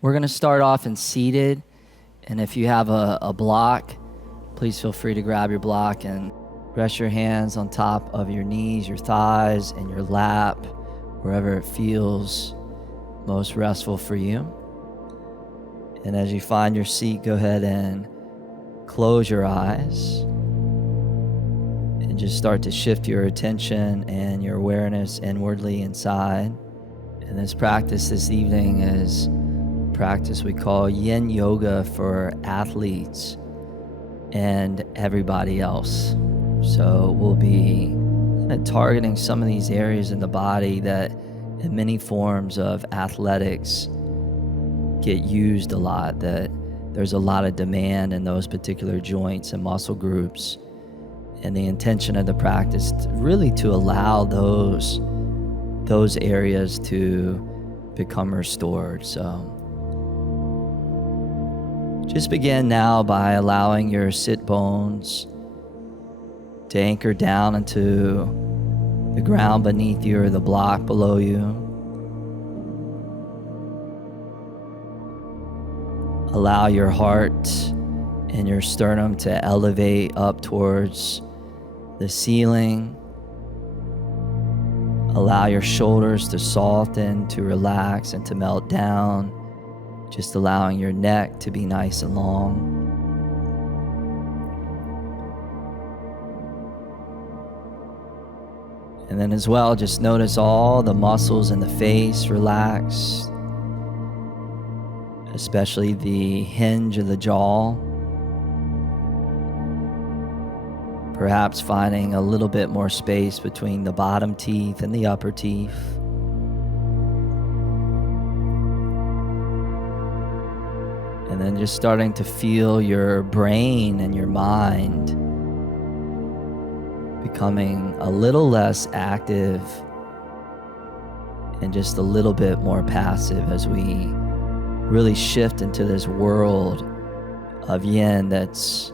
We're going to start off in seated, and if you have a block, please feel free to grab your block and rest your hands on top of your knees, your thighs, and your lap, wherever it feels most restful for you. And as you find your seat, go ahead and close your eyes and just start to shift your attention and your awareness inwardly inside. And this practice this evening is practice we call yin yoga for athletes and everybody else. So we'll be targeting some of these areas in the body that in many forms of athletics get used a lot, that there's a lot of demand in those particular joints and muscle groups. And the intention of the practice is really to allow those areas to become restored. So just begin now by allowing your sit bones to anchor down into the ground beneath you or the block below you. Allow your heart and your sternum to elevate up towards the ceiling. Allow your shoulders to soften, to relax, and to melt down. Just allowing your neck to be nice and long. And then as well, just notice all the muscles in the face relax, especially the hinge of the jaw. Perhaps finding a little bit more space between the bottom teeth and the upper teeth. And then just starting to feel your brain and your mind becoming a little less active and just a little bit more passive as we really shift into this world of yin that's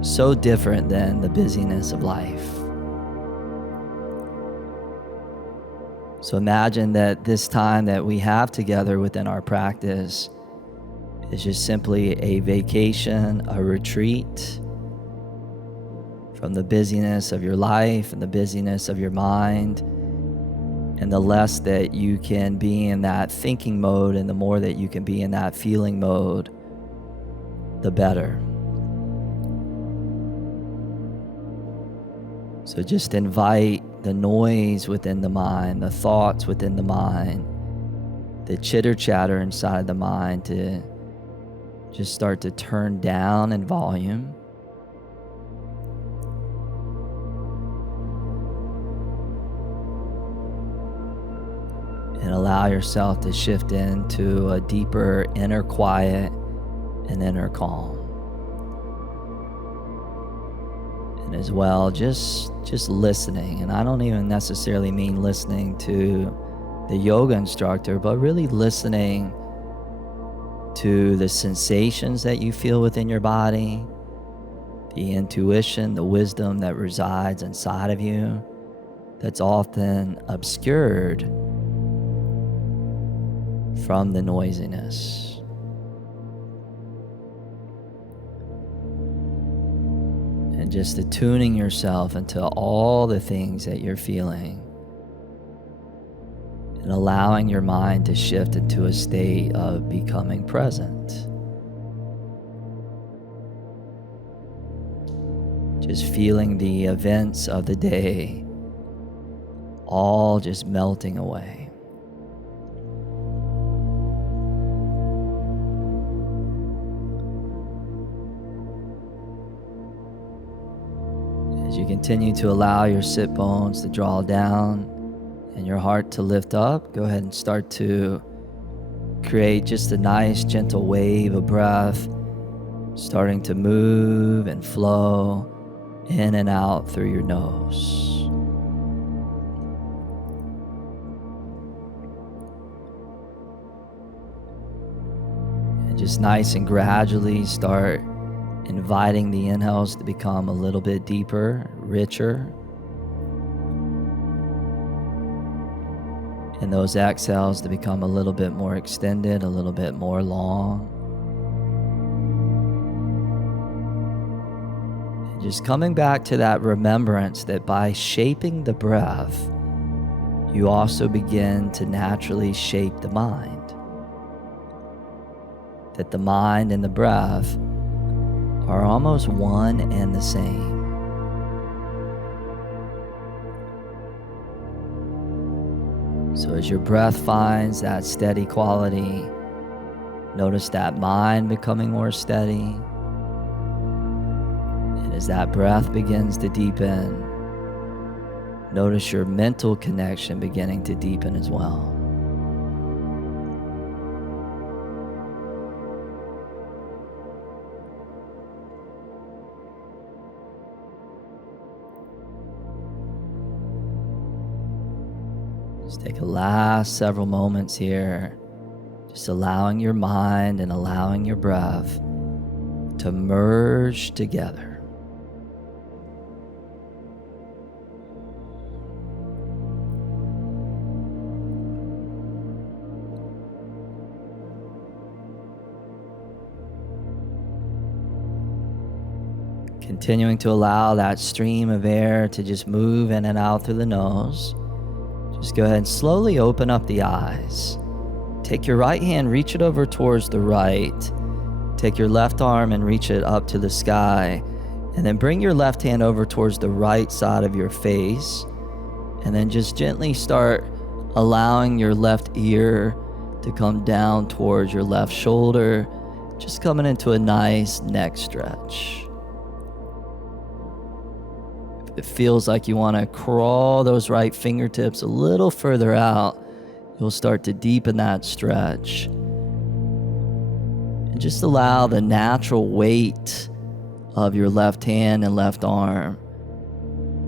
so different than the busyness of life. So imagine that this time that we have together within our practice is just simply a vacation, a retreat from the busyness of your life and the busyness of your mind. And the less that you can be in that thinking mode and the more that you can be in that feeling mode, the better. So just invite the noise within the mind, the thoughts within the mind, the chitter chatter inside the mind to just start to turn down in volume. And allow yourself to shift into a deeper inner quiet and inner calm. And as well, just listening. And I don't even necessarily mean listening to the yoga instructor, but really listening to the sensations that you feel within your body, the intuition, the wisdom that resides inside of you that's often obscured from the noisiness. And just attuning yourself into all the things that you're feeling and allowing your mind to shift into a state of becoming present. Just feeling the events of the day all just melting away. As you continue to allow your sit bones to draw down and your heart to lift up, go ahead and start to create just a nice gentle wave of breath, starting to move and flow in and out through your nose. And just nice and gradually start inviting the inhales to become a little bit deeper, richer. and those exhales to become a little bit more extended, a little bit more long. And just coming back to that remembrance that by shaping the breath, you also begin to naturally shape the mind. That the mind and the breath are almost one and the same. So as your breath finds that steady quality, notice that mind becoming more steady. And as that breath begins to deepen, notice your mental connection beginning to deepen as well. Just take a last several moments here, just allowing your mind and allowing your breath to merge together. Continuing to allow that stream of air to just move in and out through the nose. Just go ahead and slowly open up the eyes. Take your right hand, reach it over towards the right. Take your left arm and reach it up to the sky. And then bring your left hand over towards the right side of your face. And then just gently start allowing your left ear to come down towards your left shoulder. Just coming into a nice neck stretch. It feels like you want to crawl those right fingertips a little further out, you'll start to deepen that stretch. And just allow the natural weight of your left hand and left arm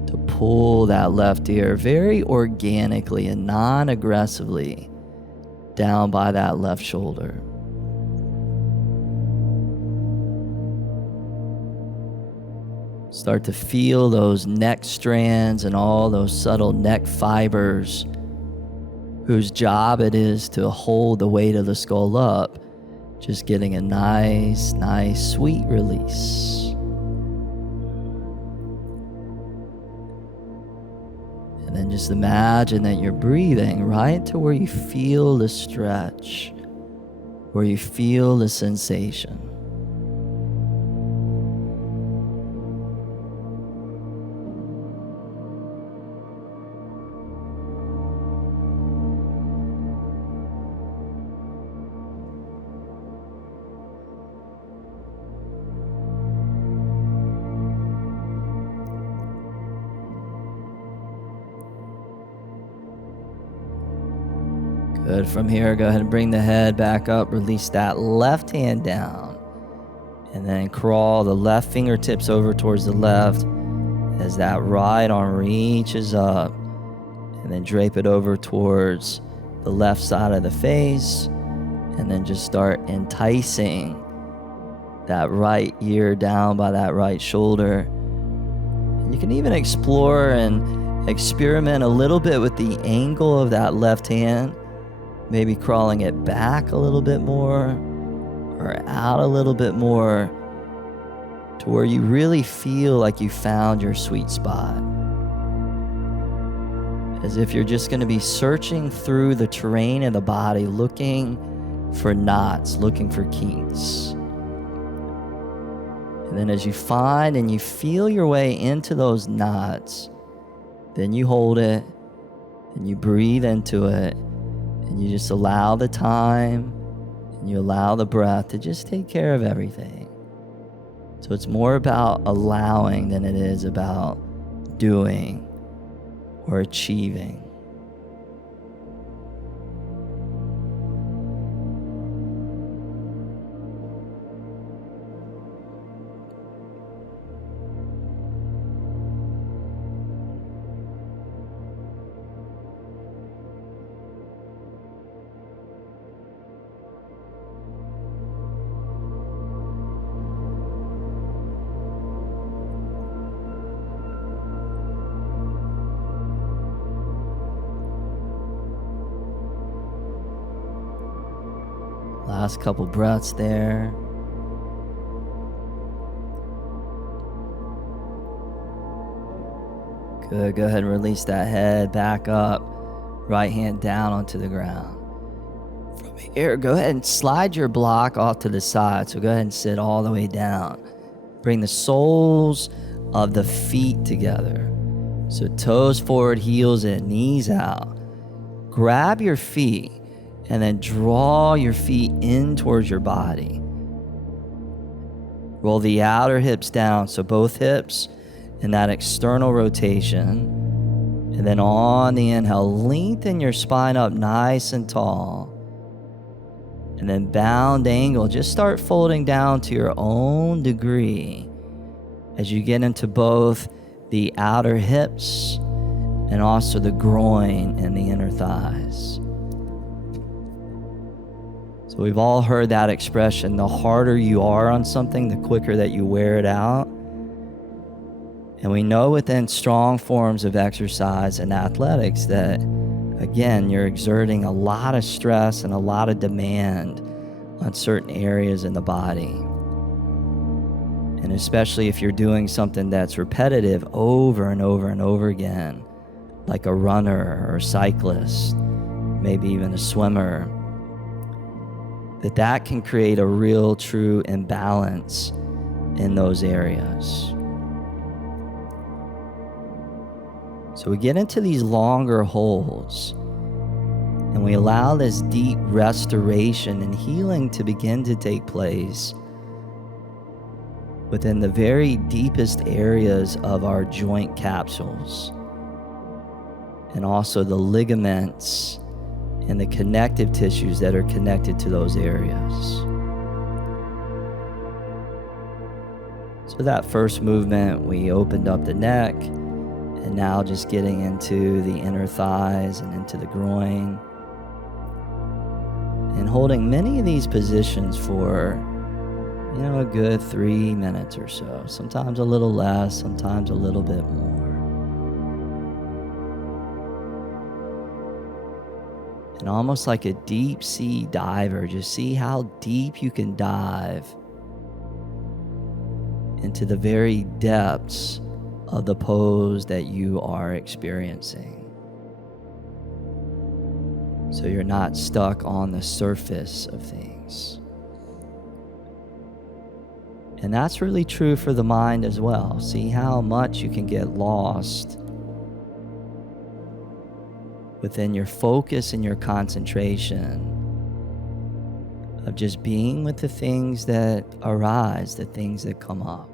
to pull that left ear very organically and non-aggressively down by that left shoulder. Start to feel those neck strands and all those subtle neck fibers whose job it is to hold the weight of the skull up, just getting a nice, sweet release. And then just imagine that you're breathing right to where you feel the stretch, where you feel the sensation. Good. From here, go ahead and bring the head back up. Release that left hand down. And then crawl the left fingertips over towards the left as that right arm reaches up. And then drape it over towards the left side of the face. And then just start enticing that right ear down by that right shoulder. And you can even explore and experiment a little bit with the angle of that left hand. Maybe crawling it back a little bit more or out a little bit more to where you really feel like you found your sweet spot. As if you're just going to be searching through the terrain of the body, looking for knots, looking for kinks. And then as you find and you feel your way into those knots, then you hold it and you breathe into it. And you just allow the time and you allow the breath to just take care of everything. So it's more about allowing than it is about doing or achieving. Last couple breaths there. Good. Go ahead and release that head back up. Right hand down onto the ground. From here, go ahead and slide your block off to the side. So go ahead and sit all the way down. Bring the soles of the feet together. So toes forward, heels in, knees out. Grab your feet and then draw your feet in towards your body. Roll the outer hips down, so both hips in that external rotation. And then on the inhale, lengthen your spine up nice and tall. And then bound angle, just start folding down to your own degree as you get into both the outer hips and also the groin and the inner thighs. So we've all heard that expression, the harder you are on something, the quicker that you wear it out. And we know within strong forms of exercise and athletics that, again, you're exerting a lot of stress and a lot of demand on certain areas in the body. And especially if you're doing something that's repetitive over and over and over again, like a runner or a cyclist, maybe even a swimmer, that can create a real, true imbalance in those areas. So we get into these longer holds and we allow this deep restoration and healing to begin to take place within the very deepest areas of our joint capsules and also the ligaments and the connective tissues that are connected to those areas. So that first movement, we opened up the neck, and now just getting into the inner thighs and into the groin. And holding many of these positions for, a good 3 minutes or so. Sometimes a little less, sometimes a little bit more. And almost like a deep sea diver, just see how deep you can dive into the very depths of the pose that you are experiencing. So you're not stuck on the surface of things. And that's really true for the mind as well. See how much you can get lost within your focus and your concentration of just being with the things that arise, the things that come up.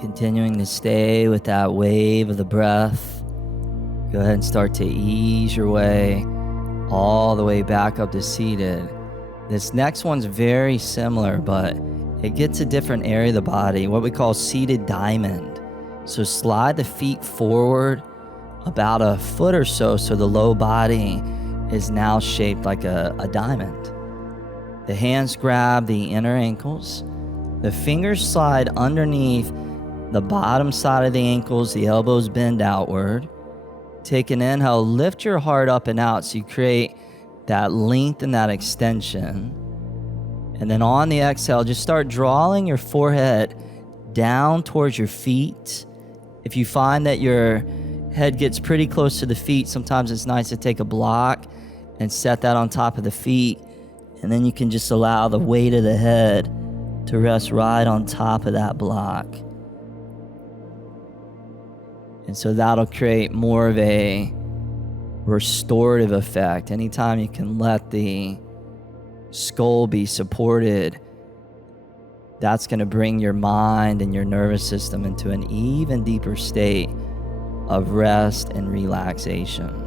Continuing to stay with that wave of the breath. Go ahead and start to ease your way all the way back up to seated. This next one's very similar, but it gets a different area of the body, what we call seated diamond. So slide the feet forward about a foot or so the low body is now shaped like a diamond. The hands grab the inner ankles. The fingers slide underneath the bottom side of the ankles, the elbows bend outward. Take an inhale, lift your heart up and out so you create that length and that extension. And then on the exhale, just start drawing your forehead down towards your feet. If you find that your head gets pretty close to the feet, sometimes it's nice to take a block and set that on top of the feet. And then you can just allow the weight of the head to rest right on top of that block. And so that'll create more of a restorative effect. Anytime you can let the skull be supported, that's going to bring your mind and your nervous system into an even deeper state of rest and relaxation.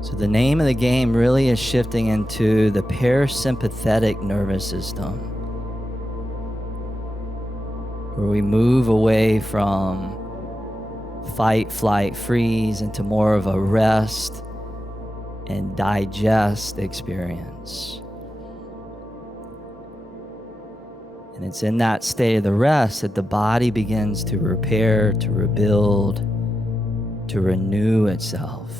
So the name of the game really is shifting into the parasympathetic nervous system, where we move away from fight, flight, freeze into more of a rest and digest experience. And it's in that state of the rest that the body begins to repair, to rebuild, to renew itself.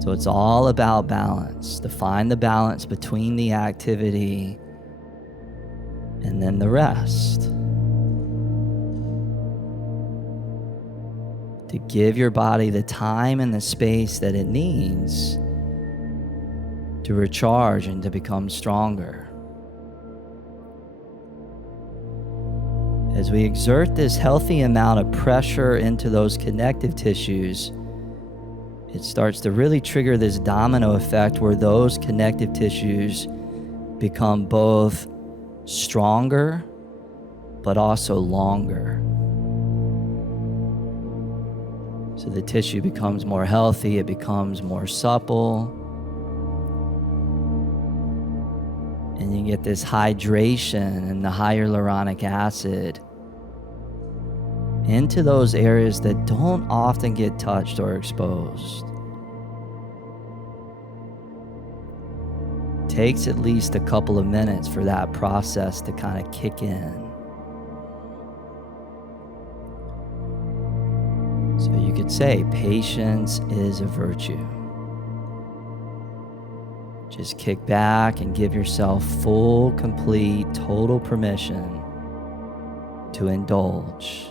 So it's all about balance, to find the balance between the activity and then the rest. To give your body the time and the space that it needs to recharge and to become stronger. As we exert this healthy amount of pressure into those connective tissues, it starts to really trigger this domino effect where those connective tissues become both stronger but also longer. So the tissue becomes more healthy, it becomes more supple, and you get this hydration and the hyaluronic acid into those areas that don't often get touched or exposed. It takes at least a couple of minutes for that process to kind of kick in. So you could say patience is a virtue. Just kick back and give yourself full, complete, total permission to indulge.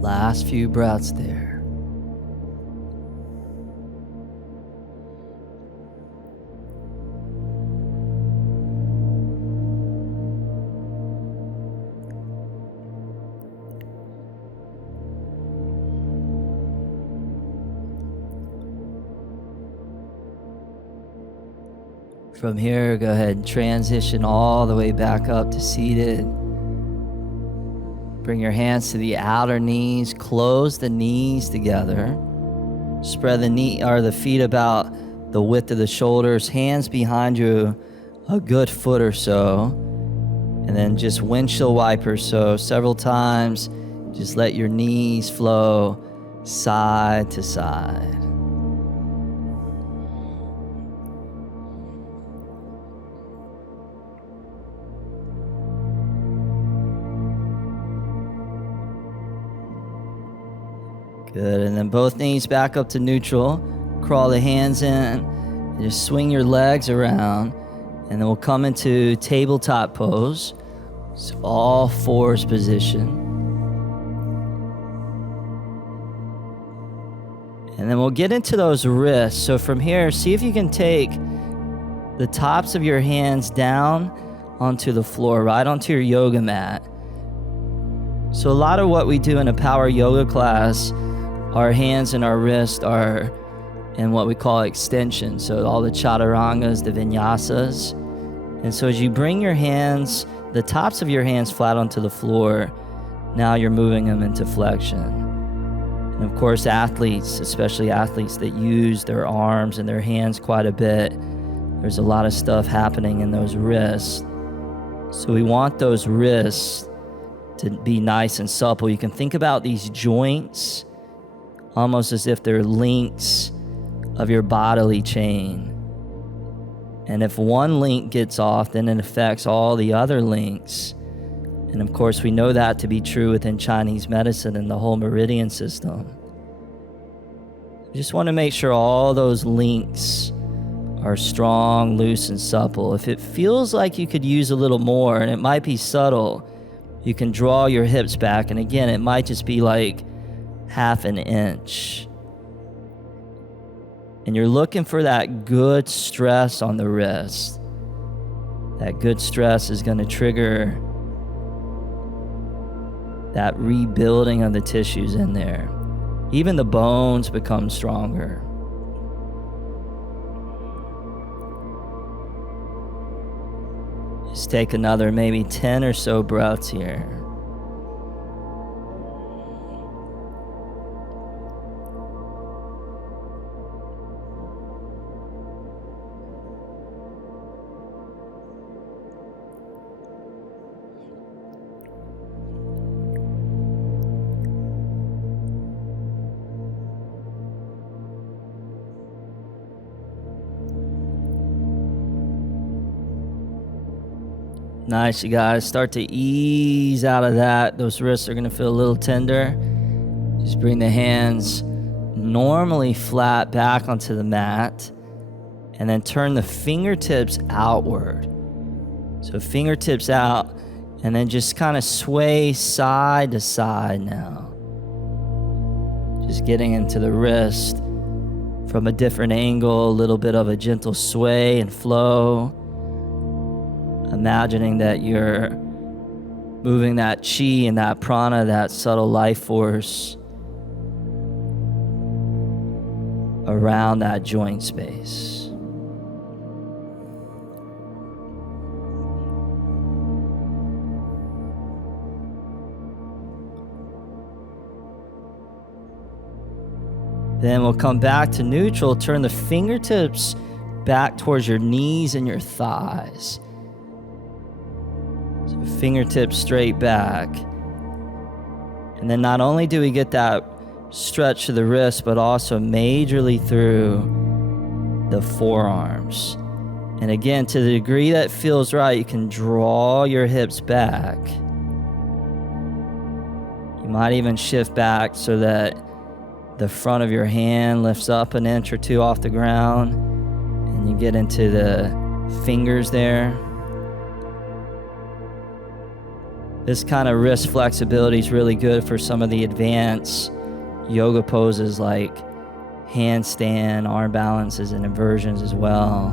Last few breaths there. From here, go ahead and transition all the way back up to seated. Bring your hands to the outer knees. Close the knees together. Spread the feet about the width of the shoulders. Hands behind you a good foot or so. And then just windshield wipers. So several times, just let your knees flow side to side. Good, and then both knees back up to neutral. Crawl the hands in, and just swing your legs around, and then we'll come into tabletop pose. So all fours position. And then we'll get into those wrists. So from here, see if you can take the tops of your hands down onto the floor, right onto your yoga mat. So a lot of what we do in a power yoga class, our hands and our wrists are in what we call extension. So all the chaturangas, the vinyasas. And so as you bring your hands, the tops of your hands flat onto the floor, now you're moving them into flexion. And of course, athletes, especially athletes that use their arms and their hands quite a bit, there's a lot of stuff happening in those wrists. So we want those wrists to be nice and supple. You can think about these joints almost as if they're links of your bodily chain. And if one link gets off, then it affects all the other links. And of course, we know that to be true within Chinese medicine and the whole meridian system. You just want to make sure all those links are strong, loose, and supple. If it feels like you could use a little more, and it might be subtle, you can draw your hips back. And again, it might just be like half an inch. And you're looking for that good stress on the wrist. That good stress is going to trigger that rebuilding of the tissues in there. Even the bones become stronger. Just take another maybe 10 or so breaths here. Nice, you guys. Start to ease out of that. Those wrists are going to feel a little tender. Just bring the hands normally flat back onto the mat. And then turn the fingertips outward. So fingertips out. And then just kind of sway side to side now. Just getting into the wrist from a different angle. A little bit of a gentle sway and flow. Imagining that you're moving that chi and that prana, that subtle life force around that joint space. Then we'll come back to neutral. Turn the fingertips back towards your knees and your thighs. So fingertips straight back. And then not only do we get that stretch to the wrist, but also majorly through the forearms. And again, to the degree that feels right, you can draw your hips back. You might even shift back so that the front of your hand lifts up an inch or two off the ground, and you get into the fingers there. This kind of wrist flexibility is really good for some of the advanced yoga poses like handstand, arm balances, and inversions as well.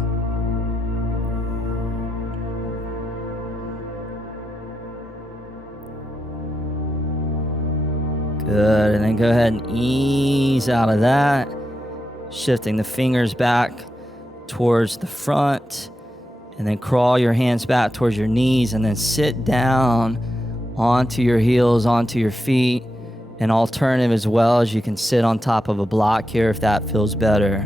Good, and then go ahead and ease out of that, shifting the fingers back towards the front, and then crawl your hands back towards your knees, and then sit down onto your heels, onto your feet. An alternative as well is you can sit on top of a block here if that feels better.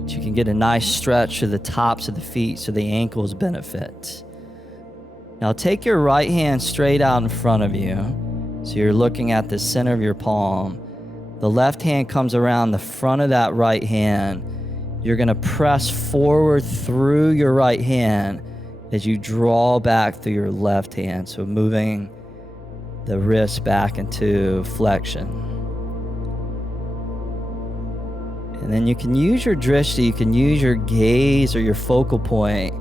But you can get a nice stretch to the tops of the feet so the ankles benefit. Now take your right hand straight out in front of you. So you're looking at the center of your palm. The left hand comes around the front of that right hand. You're going to press forward through your right hand as you draw back through your left hand. So moving the wrist back into flexion. And then you can use your drishti, you can use your gaze or your focal point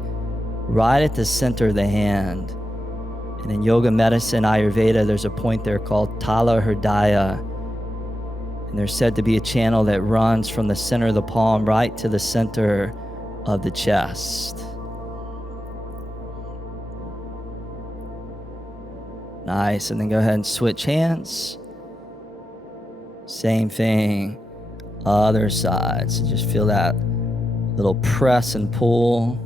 right at the center of the hand. And in yoga medicine, Ayurveda, there's a point there called Tala Hridaya. And there's said to be a channel that runs from the center of the palm right to the center of the chest. Nice, and then go ahead and switch hands. Same thing, other side. So just feel that little press and pull.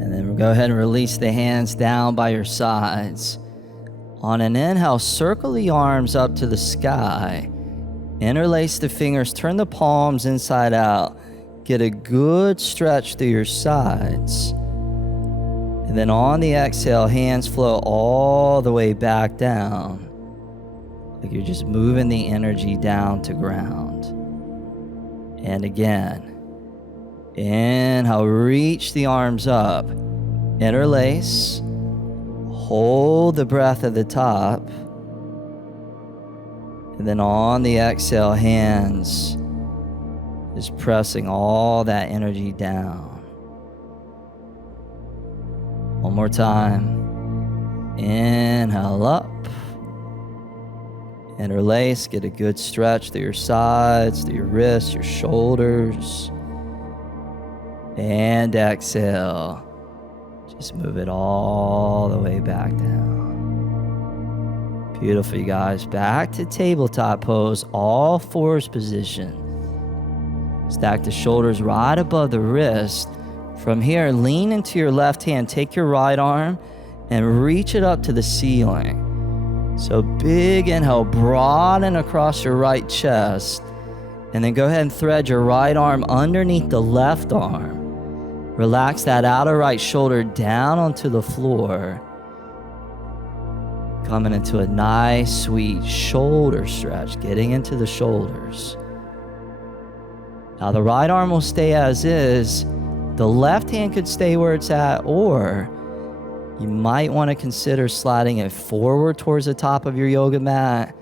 And then we'll go ahead and release the hands down by your sides. On an inhale, circle the arms up to the sky. Interlace the fingers, turn the palms inside out. Get a good stretch through your sides. And then on the exhale, hands flow all the way back down. Like you're just moving the energy down to ground. And again, inhale, reach the arms up. Interlace. Hold the breath at the top. And then on the exhale, hands just pressing all that energy down. One more time. Inhale up. Interlace, get a good stretch through your sides, through your wrists, your shoulders. And exhale. Just move it all the way back down. Beautiful, you guys. Back to tabletop pose, all fours position. Stack the shoulders right above the wrist. From here, lean into your left hand. Take your right arm and reach it up to the ceiling. So big inhale, broaden across your right chest. And then go ahead and thread your right arm underneath the left arm. Relax that outer right shoulder down onto the floor. Coming into a nice, sweet shoulder stretch, getting into the shoulders. Now the right arm will stay as is. The left hand could stay where it's at, or you might want to consider sliding it forward towards the top of your yoga mat,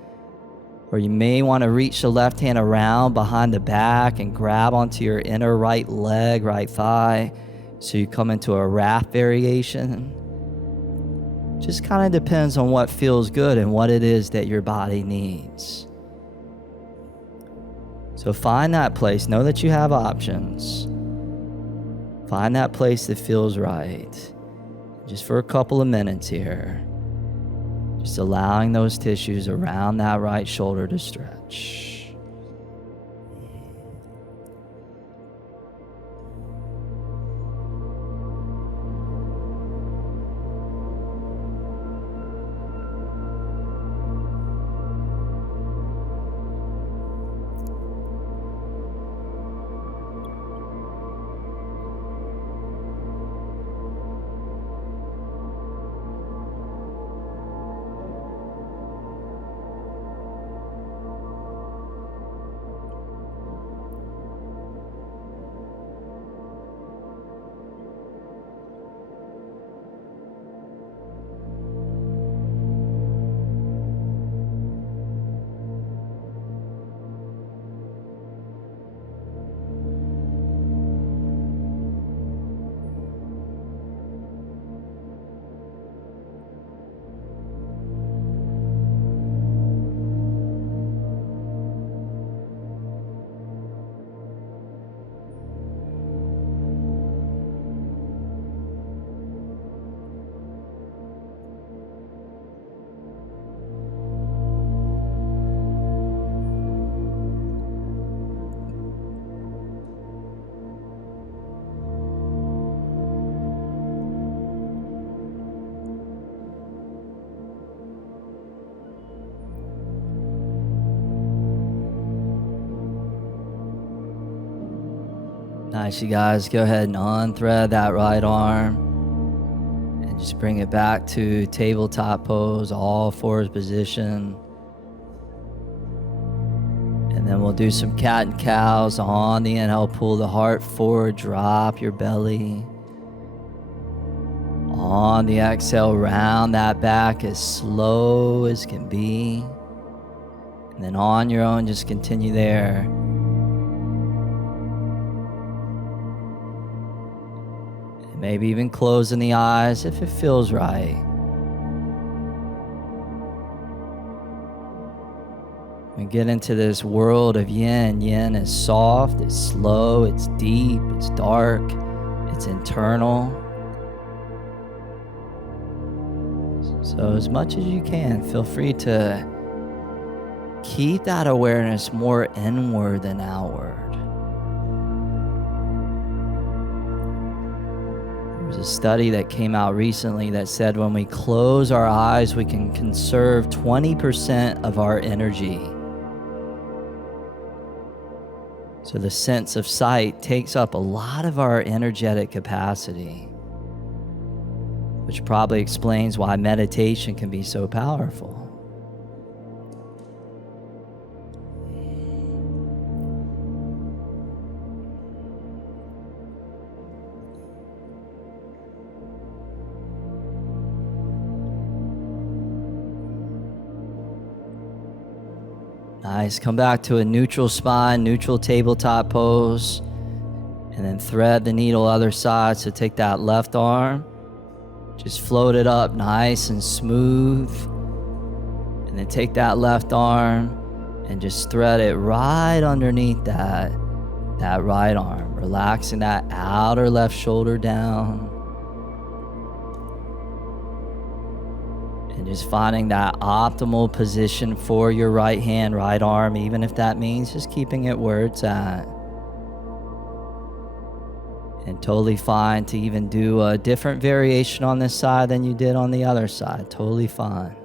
or you may want to reach the left hand around behind the back and grab onto your inner right leg, right thigh, so you come into a raft variation. Just kind of depends on what feels good and what it is that your body needs. So find that place. Know that you have options. Find that place that feels right. Just for a couple of minutes here. Just allowing those tissues around that right shoulder to stretch. Nice, you guys. Go ahead and unthread that right arm and just bring it back to tabletop pose, all fours position. And then we'll do some cat and cows. On the inhale, pull the heart forward, drop your belly. On the exhale, round that back as slow as can be. And then on your own, just continue there. And maybe even closing the eyes if it feels right. We get into this world of yin. Yin is soft, it's slow, it's deep, it's dark, it's internal. So as much as you can, feel free to keep that awareness more inward than outward. There was a study that came out recently that said when we close our eyes, we can conserve 20% of our energy. So the sense of sight takes up a lot of our energetic capacity, which probably explains why meditation can be so powerful. Nice. Come back to a neutral spine, neutral tabletop pose, and then thread the needle other side. So take that left arm, just float it up nice and smooth, and then take that left arm and just thread it right underneath that right arm, relaxing that outer left shoulder down. And just finding that optimal position for your right hand, right arm, even if that means just keeping it where it's at. And totally fine to even do a different variation on this side than you did on the other side. Totally fine.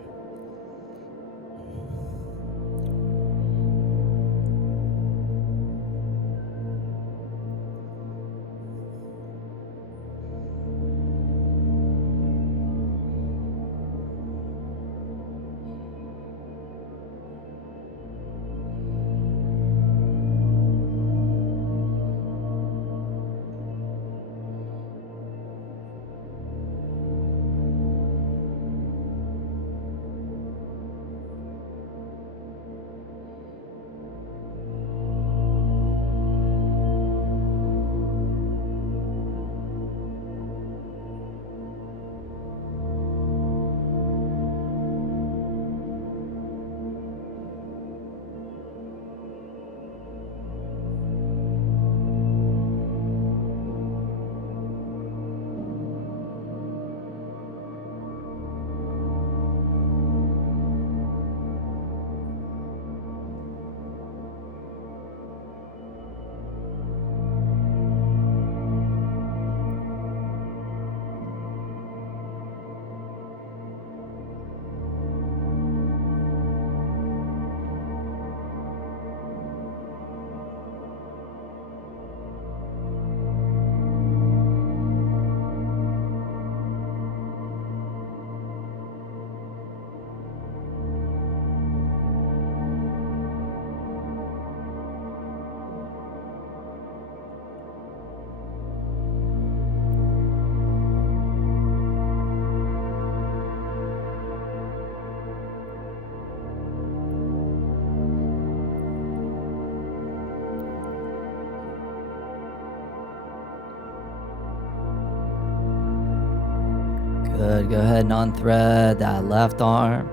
Good. Go ahead and unthread that left arm.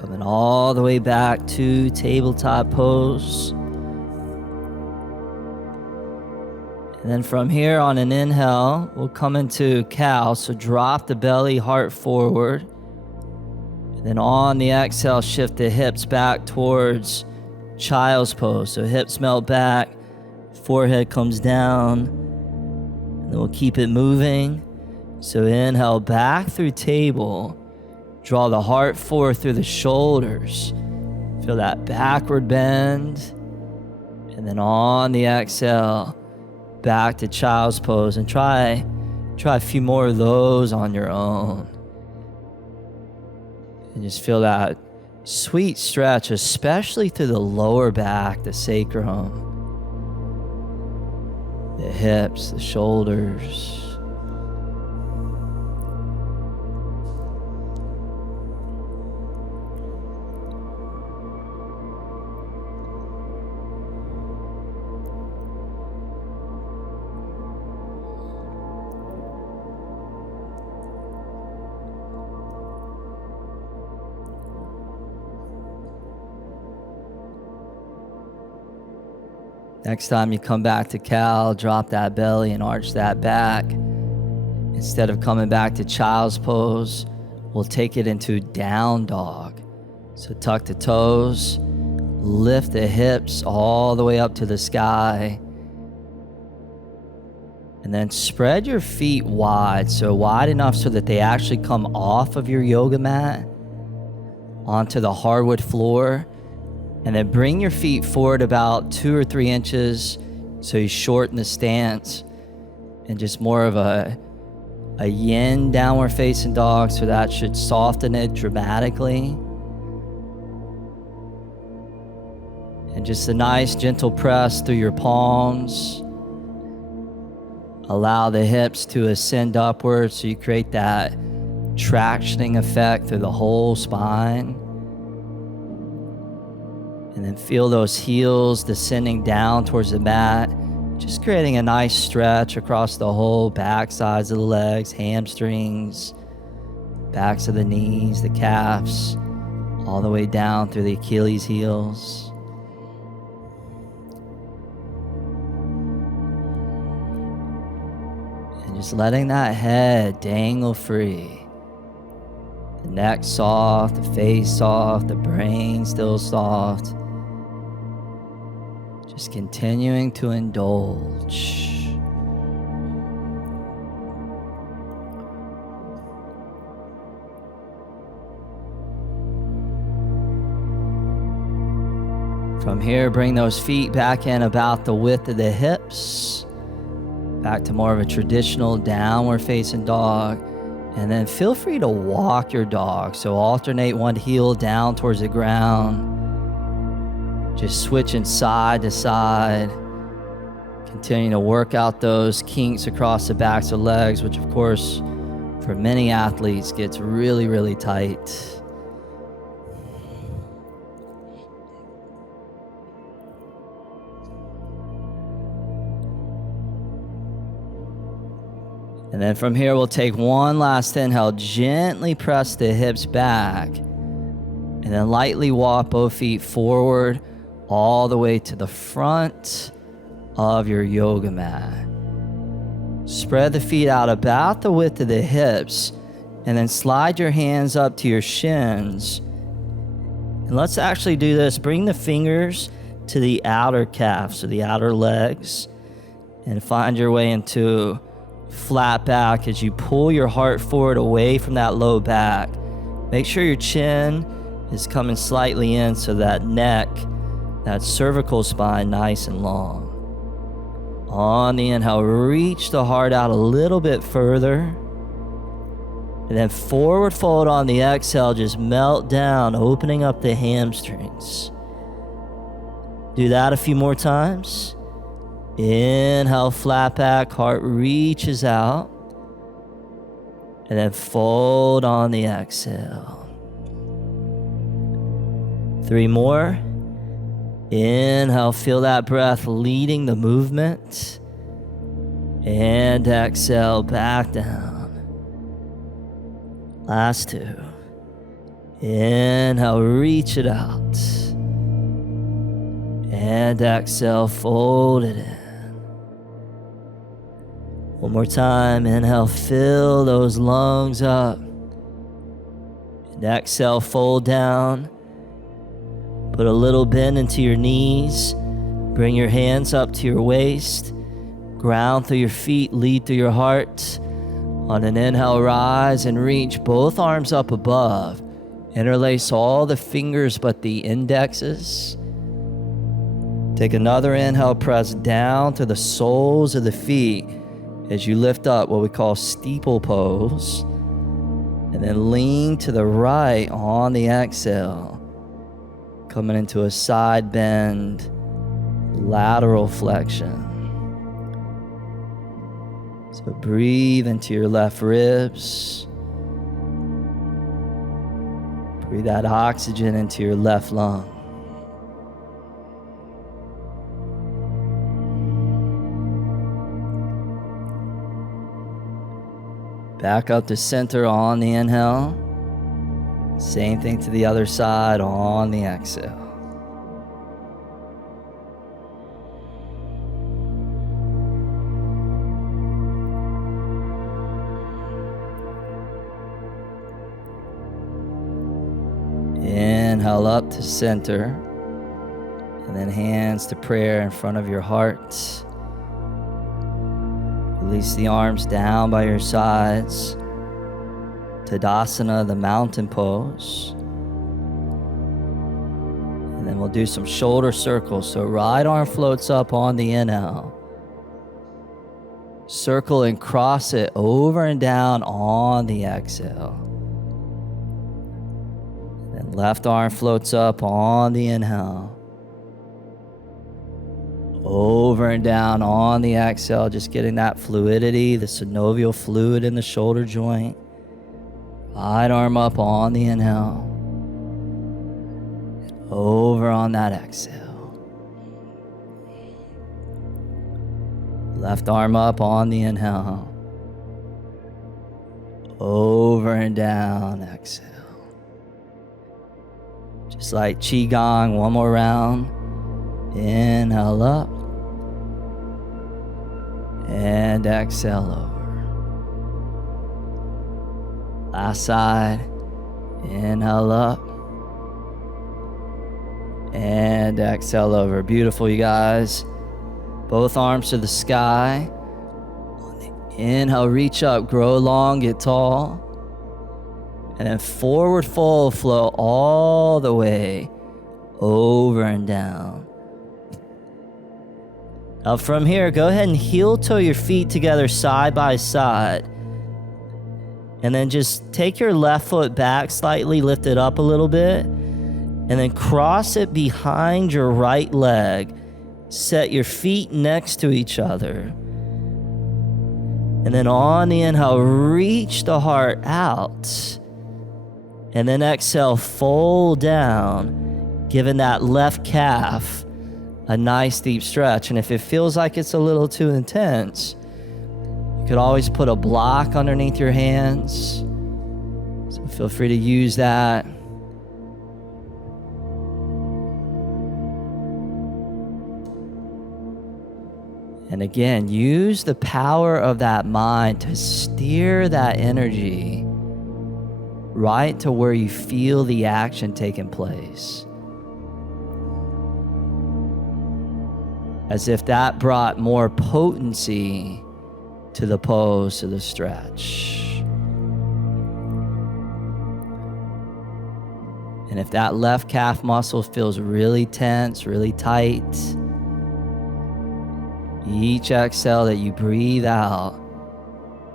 Coming all the way back to tabletop pose. And then from here on an inhale, we'll come into cow. So drop the belly, heart forward. And then on the exhale, shift the hips back towards child's pose. So hips melt back, forehead comes down. And then we'll keep it moving. So inhale back through table. Draw the heart forward through the shoulders. Feel that backward bend. And then on the exhale, back to child's pose, and try a few more of those on your own. And just feel that sweet stretch, especially through the lower back, the sacrum, the hips, the shoulders. Next time you come back to cow, drop that belly and arch that back. Instead of coming back to child's pose, we'll take it into down dog. So tuck the toes, lift the hips all the way up to the sky, and then spread your feet wide, so wide enough so that they actually come off of your yoga mat onto the hardwood floor. And then bring your feet forward about 2 or 3 inches so you shorten the stance, and just more of a yin downward facing dog, so that should soften it dramatically. And just a nice gentle press through your palms. Allow the hips to ascend upwards so you create that tractioning effect through the whole spine. And then feel those heels descending down towards the mat, just creating a nice stretch across the whole back sides of the legs, hamstrings, backs of the knees, the calves, all the way down through the Achilles heels. And just letting that head dangle free. The neck soft, the face soft, the brain still soft. Just continuing to indulge. From here, bring those feet back in about the width of the hips. Back to more of a traditional downward facing dog. And then feel free to walk your dog. So alternate one heel down towards the ground. Just switching side to side. Continuing to work out those kinks across the backs of legs, which of course, for many athletes, gets really, really tight. And then from here, we'll take one last inhale, gently press the hips back, and then lightly walk both feet forward all the way to the front of your yoga mat. Spread the feet out about the width of the hips, and then slide your hands up to your shins. And let's actually do this. Bring the fingers to the outer calves, so the outer legs, and find your way into flat back as you pull your heart forward away from that low back. Make sure your chin is coming slightly in, so that neck, that cervical spine, nice and long. On the inhale, reach the heart out a little bit further. And then forward fold on the exhale, just melt down, opening up the hamstrings. Do that a few more times. Inhale, flat back, heart reaches out. And then fold on the exhale. 3 more. Inhale, feel that breath leading the movement. And exhale, back down. Last 2. Inhale, reach it out. And exhale, fold it in. One more time. Inhale, fill those lungs up. And exhale, fold down. Put a little bend into your knees. Bring your hands up to your waist. Ground through your feet, lead through your heart. On an inhale, rise and reach both arms up above. Interlace all the fingers but the indexes. Take another inhale, press down to the soles of the feet as you lift up what we call steeple pose. And then lean to the right on the exhale. Coming into a side bend, lateral flexion. So breathe into your left ribs. Breathe that oxygen into your left lung. Back up to center on the inhale. Same thing to the other side on the exhale. Inhale up to center, and then hands to prayer in front of your heart. Release the arms down by your sides. Tadasana, the mountain pose. And then we'll do some shoulder circles. So right arm floats up on the inhale. Circle and cross it over and down on the exhale. Then left arm floats up on the inhale. Over and down on the exhale, just getting that fluidity, the synovial fluid in the shoulder joint. Right arm up on the inhale. Over on that exhale. Left arm up on the inhale. Over and down, exhale. Just like Qigong, one more round. Inhale up. And exhale over. Last side. Inhale up. And exhale over. Beautiful, you guys. Both arms to the sky. Inhale, reach up, grow long, get tall. And then forward fold, flow all the way over and down. Now from here, go ahead and heel toe your feet together side by side. And then just take your left foot back slightly, lift it up a little bit. And then cross it behind your right leg. Set your feet next to each other. And then on the inhale, reach the heart out. And then exhale, fold down, giving that left calf a nice deep stretch. And if it feels like it's a little too intense, you could always put a block underneath your hands. So feel free to use that. And again, use the power of that mind to steer that energy right to where you feel the action taking place. As if that brought more potency to the pose, to the stretch. And if that left calf muscle feels really tense, really tight, each exhale that you breathe out,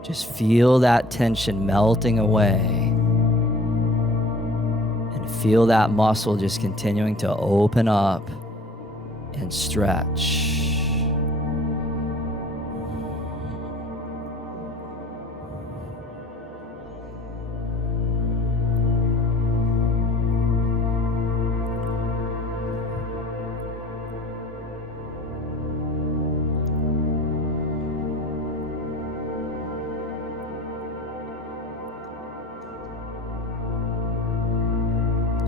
just feel that tension melting away. And feel that muscle just continuing to open up and stretch.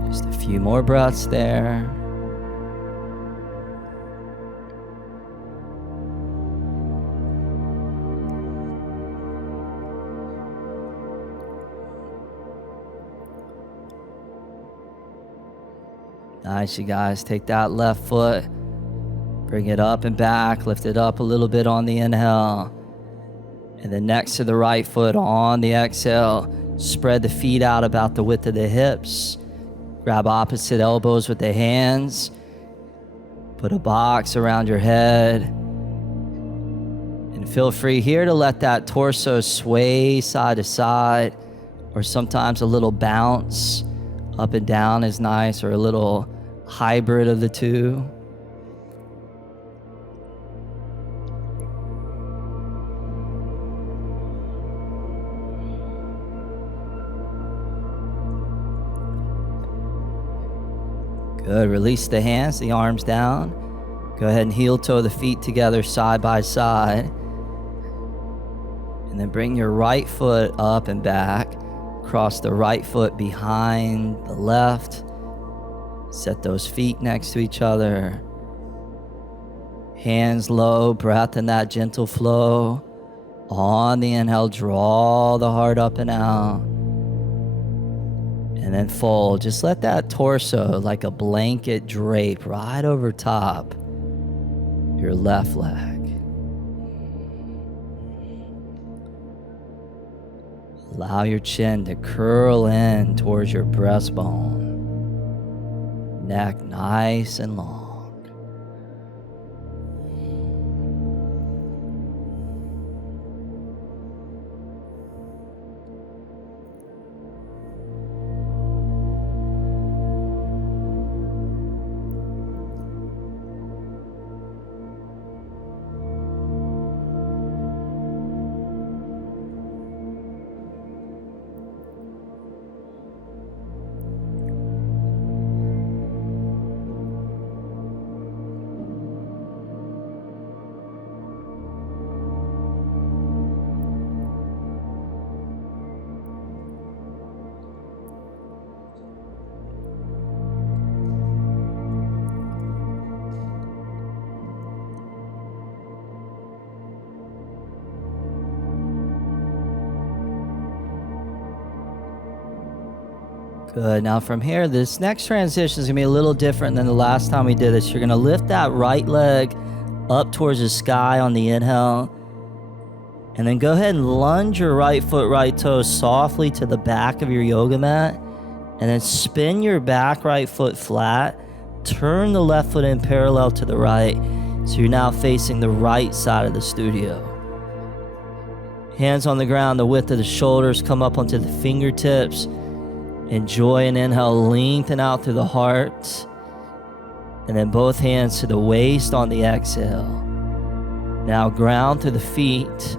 Just a few more breaths there. Nice, you guys. Take that left foot, bring it up and back, lift it up a little bit on the inhale. And then next to the right foot on the exhale, spread the feet out about the width of the hips. Grab opposite elbows with the hands. Put a box around your head. And feel free here to let that torso sway side to side, or sometimes a little bounce up and down is nice, or a little hybrid of the two. Good. Release the hands, the arms down. Go ahead and heel toe the feet together side by side. And then bring your right foot up and back. Cross the right foot behind the left. Set those feet next to each other. Hands low, breath in that gentle flow. On the inhale, draw the heart up and out. And then fold. Just let that torso, like a blanket, drape right over top your left leg. Allow your chin to curl in towards your breastbone. Neck nice and long. Good. Now from here, this next transition is going to be a little different than the last time we did this. You're going to lift that right leg up towards the sky on the inhale. And then go ahead and lunge your right foot, right toe softly to the back of your yoga mat. And then spin your back right foot flat. Turn the left foot in parallel to the right. So you're now facing the right side of the studio. Hands on the ground, the width of the shoulders, come up onto the fingertips. Enjoy an inhale, lengthen out through the heart. And then both hands to the waist on the exhale. Now ground through the feet.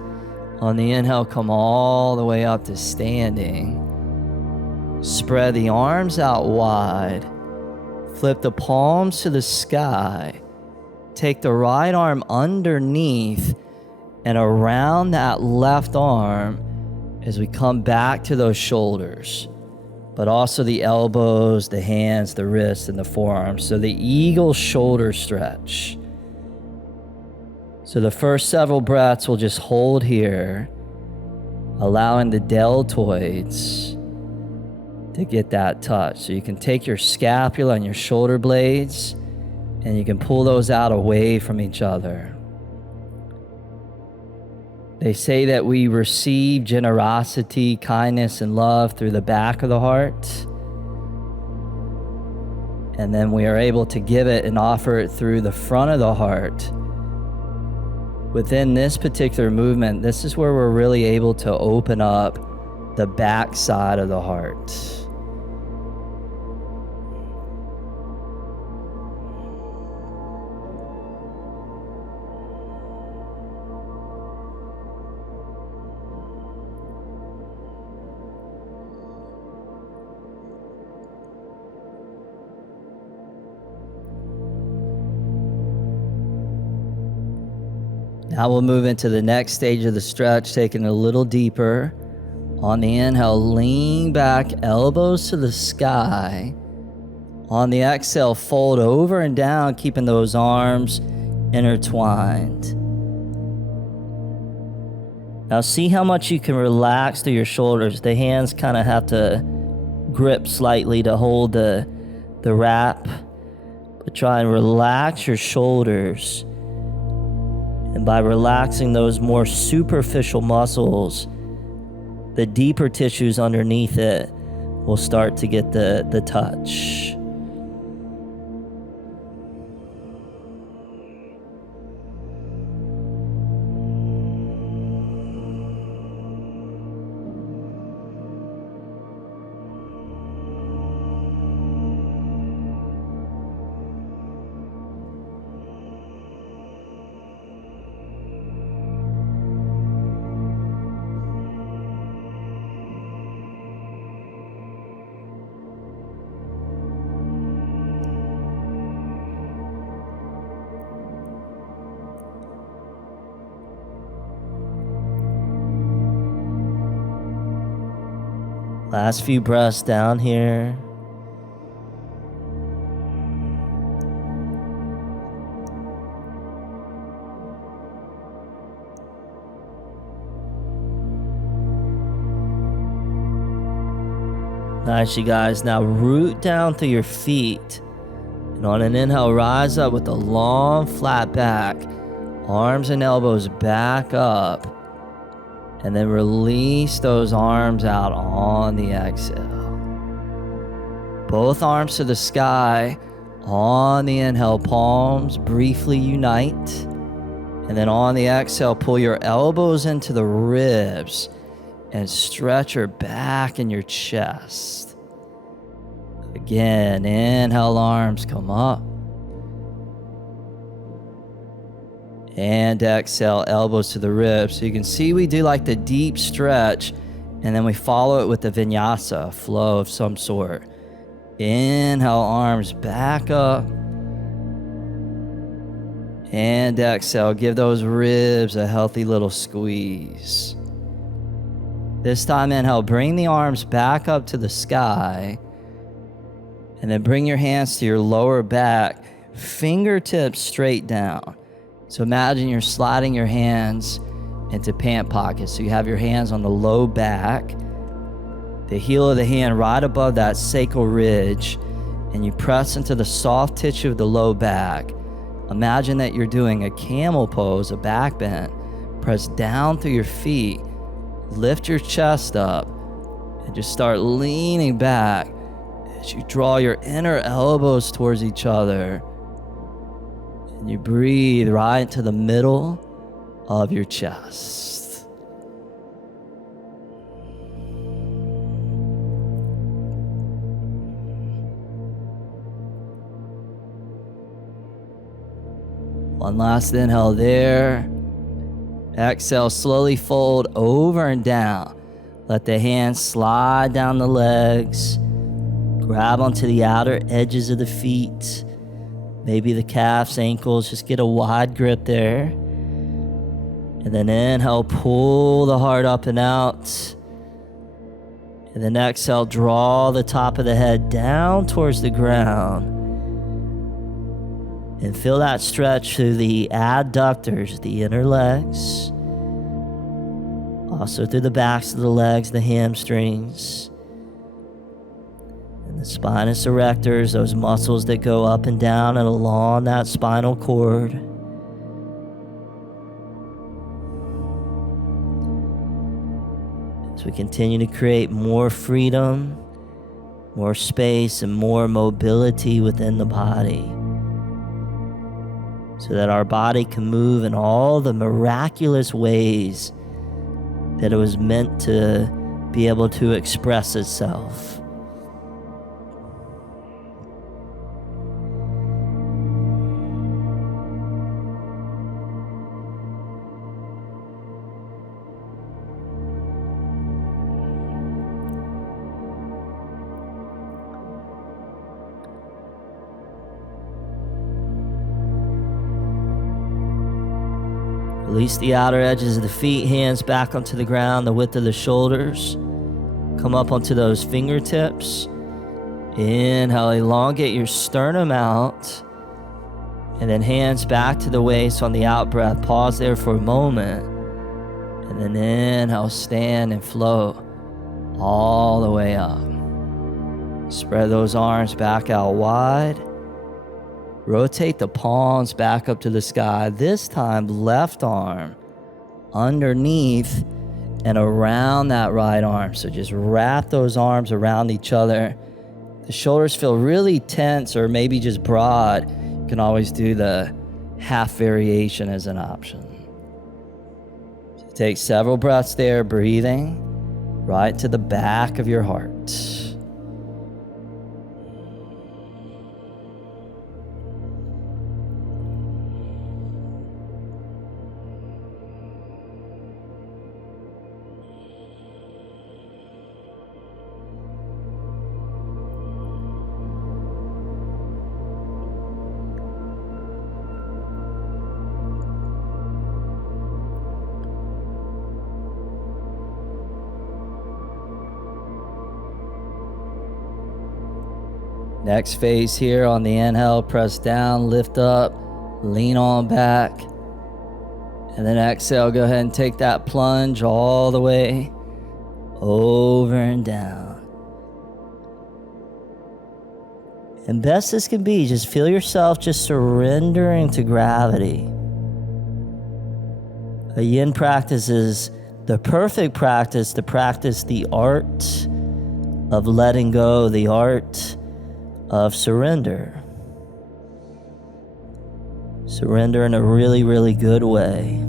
On the inhale, come all the way up to standing. Spread the arms out wide. Flip the palms to the sky. Take the right arm underneath and around that left arm as we come back to those shoulders. But also the elbows, the hands, the wrists, and the forearms. So the eagle shoulder stretch. So the first several breaths we'll just hold here, allowing the deltoids to get that touch. So you can take your scapula and your shoulder blades, and you can pull those out away from each other. They say that we receive generosity, kindness, and love through the back of the heart. And then we are able to give it and offer it through the front of the heart. Within this particular movement, this is where we're really able to open up the back side of the heart. Now we'll move into the next stage of the stretch, taking it a little deeper. On the inhale, lean back, elbows to the sky. On the exhale, fold over and down, keeping those arms intertwined. Now see how much you can relax through your shoulders. The hands kind of have to grip slightly to hold the wrap. But try and relax your shoulders. And by relaxing those more superficial muscles, the deeper tissues underneath it will start to get the touch. Last few breaths down here. Nice, you guys. Now root down through your feet. And on an inhale, rise up with a long, flat back. Arms and elbows back up. And then release those arms out on the exhale. Both arms to the sky. On the inhale, palms briefly unite. And then on the exhale, pull your elbows into the ribs and stretch your back and your chest. Again, inhale, arms come up. And exhale, elbows to the ribs. So you can see we do like the deep stretch, and then we follow it with the vinyasa, a flow of some sort. Inhale, arms back up. And exhale, give those ribs a healthy little squeeze. This time, inhale, bring the arms back up to the sky. And then bring your hands to your lower back, fingertips straight down. So imagine you're sliding your hands into pant pockets. So you have your hands on the low back, the heel of the hand right above that sacral ridge, and you press into the soft tissue of the low back. Imagine that you're doing a camel pose, a back bend. Press down through your feet, lift your chest up, and just start leaning back as you draw your inner elbows towards each other. And you breathe right into the middle of your chest. One last inhale there. Exhale, slowly fold over and down. Let the hands slide down the legs. Grab onto the outer edges of the feet. Maybe the calves, ankles, just get a wide grip there. And then inhale, pull the heart up and out. And then exhale, draw the top of the head down towards the ground. And feel that stretch through the adductors, the inner legs. Also through the backs of the legs, the hamstrings. And the spinous erectors, those muscles that go up and down and along that spinal cord. As we continue to create more freedom, more space, and more mobility within the body, so that our body can move in all the miraculous ways that it was meant to be able to express itself. Release the outer edges of the feet, hands back onto the ground, the width of the shoulders. Come up onto those fingertips. Inhale, elongate your sternum out. And then hands back to the waist on the out breath. Pause there for a moment. And then inhale, stand and float all the way up. Spread those arms back out wide. Rotate the palms back up to the sky. This time, left arm underneath and around that right arm. So just wrap those arms around each other. The shoulders feel really tense or maybe just broad. You can always do the half variation as an option. So take several breaths there, breathing right to the back of your heart. Next phase here on the inhale, press down, lift up, lean on back. And then exhale, go ahead and take that plunge all the way over and down. And best this can be, just feel yourself just surrendering to gravity. A yin practice is the perfect practice to practice the art of letting go, the art of surrender. Surrender in a really, really good way.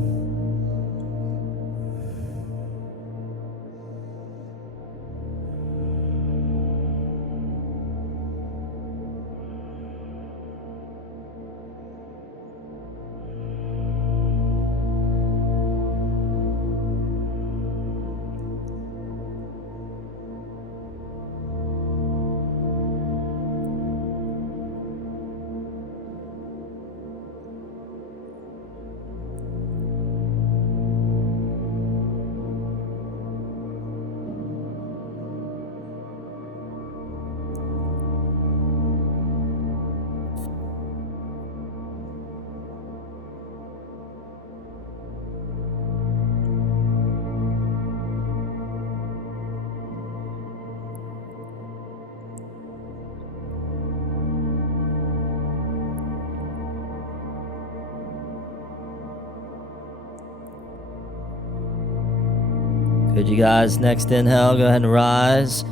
Good, you guys. Next inhale, go ahead and rise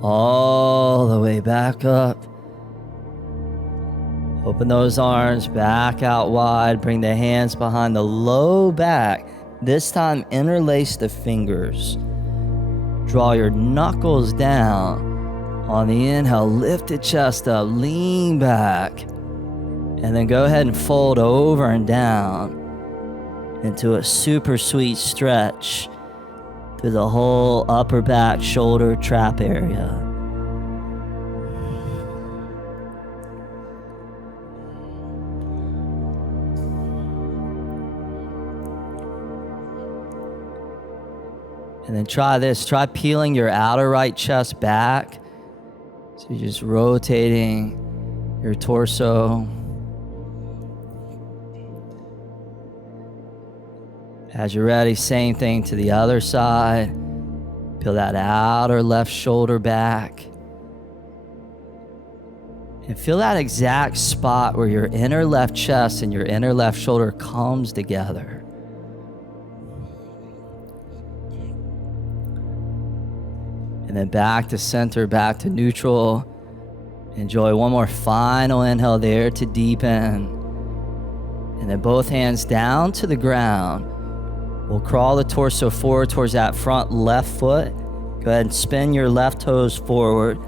all the way back up. Open those arms back out wide. Bring the hands behind the low back. This time, interlace the fingers. Draw your knuckles down. On the inhale, lift the chest up, lean back. And then go ahead and fold over and down into a super sweet stretch through the whole upper back, shoulder, trap area. And then try this. Try peeling your outer right chest back. So you're just rotating your torso. As you're ready, same thing to the other side. Peel that outer left shoulder back. And feel that exact spot where your inner left chest and your inner left shoulder comes together. And then back to center, back to neutral. Enjoy one more final inhale there to deepen. And then both hands down to the ground. We'll crawl the torso forward towards that front left foot. Go ahead and spin your left toes forward.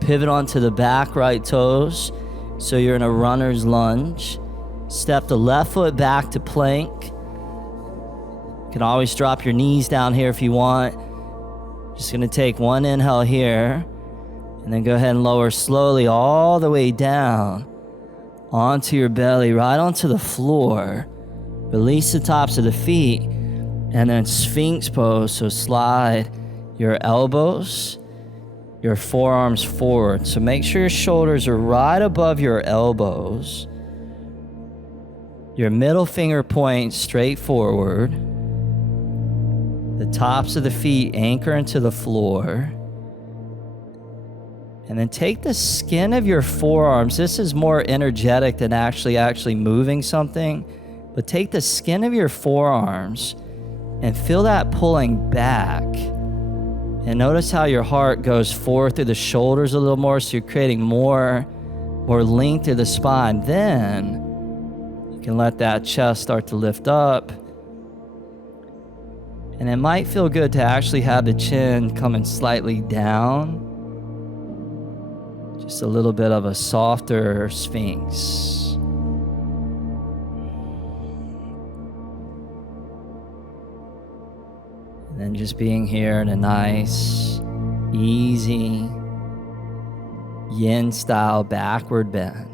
Pivot onto the back right toes. So you're in a runner's lunge. Step the left foot back to plank. You can always drop your knees down here if you want. Just gonna take one inhale here. And then go ahead and lower slowly all the way down onto your belly, right onto the floor. Release the tops of the feet. And then Sphinx pose, so slide your elbows, your forearms forward. So make sure your shoulders are right above your elbows. Your middle finger points straight forward. The tops of the feet anchor into the floor. And then take the skin of your forearms. This is more energetic than actually moving something. But take the skin of your forearms and feel that pulling back. And notice how your heart goes forward through the shoulders a little more, so you're creating more length through the spine. Then you can let that chest start to lift up. And it might feel good to actually have the chin coming slightly down. Just a little bit of a softer Sphinx. And just being here in a nice, easy, yin style backward bend.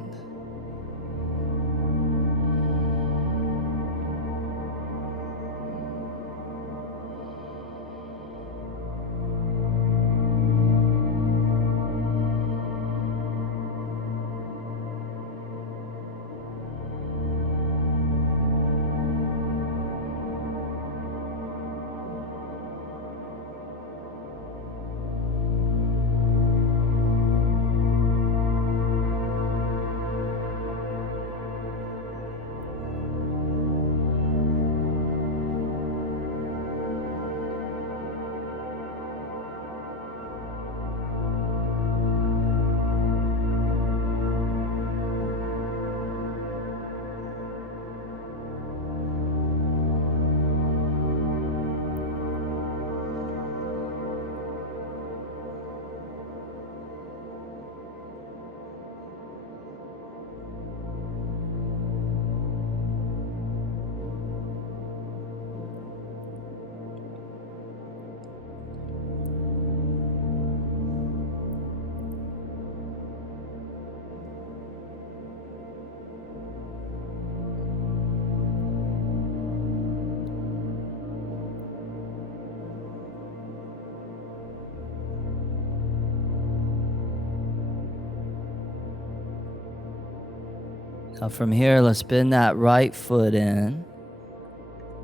Now from here, let's bend that right foot in.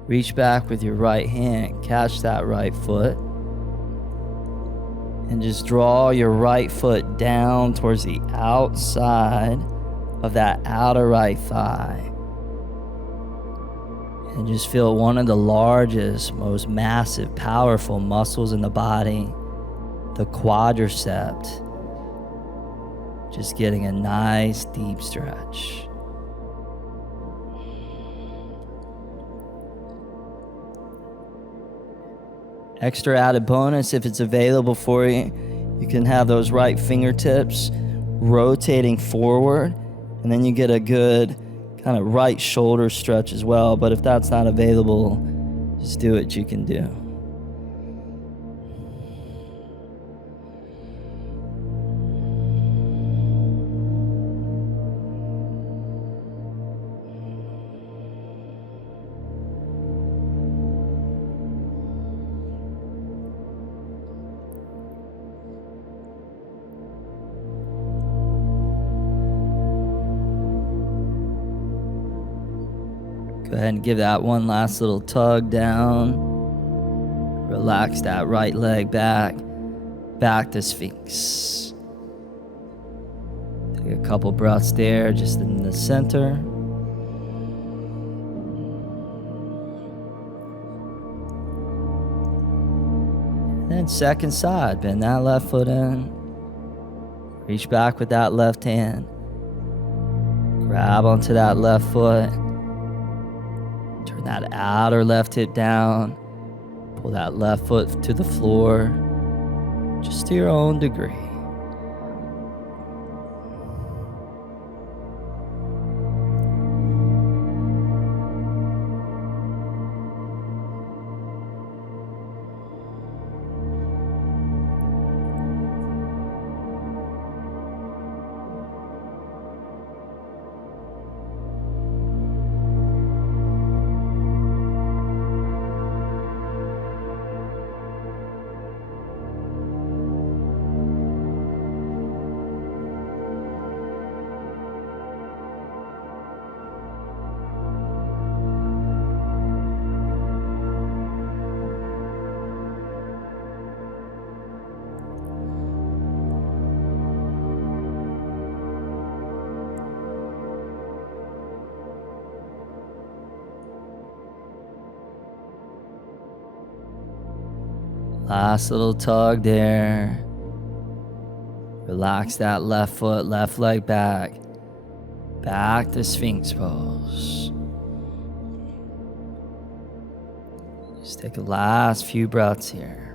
Reach back with your right hand, catch that right foot. And just draw your right foot down towards the outside of that outer right thigh. And just feel one of the largest, most massive, powerful muscles in the body, the quadricep, just getting a nice deep stretch. Extra added bonus, if it's available for you, you can have those right fingertips rotating forward, and then you get a good kind of right shoulder stretch as well. But if that's not available, just do what you can do. Go ahead and give that one last little tug down. Relax that right leg back to Sphinx. Take a couple breaths there, just in the center. And then second side, bend that left foot in. Reach back with that left hand. Grab onto that left foot. Turn that outer left hip down. Pull that left foot to the floor, just to your own degree. Last little tug there. Relax that left foot, left leg back to Sphinx pose. Just take the last few breaths here.